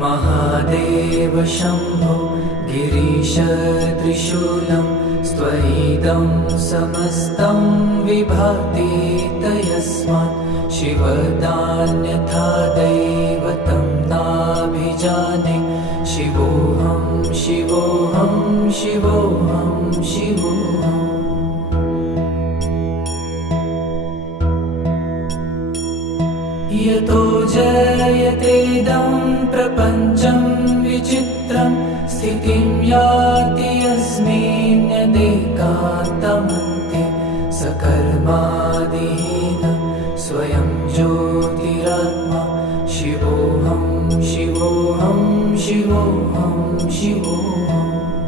महादेव शम्भो गिरीश त्रिशूलं स्वैदं समस्तं विभाति तयस्मात् शिवदान्यथा दैवतं नाभिजाने शिवोऽहं शिवोऽहं शिवोऽहं शिवोऽहम् यतो जयतेदं प्रपञ्चं विचित्रं स्थितिं याति यस्मिन्नेकान्तमन्ते सकर्मादिहीनं स्वयं ज्योतिरात्मा शिवोऽहं शिवोऽहं शिवोऽहं शिवोऽहम्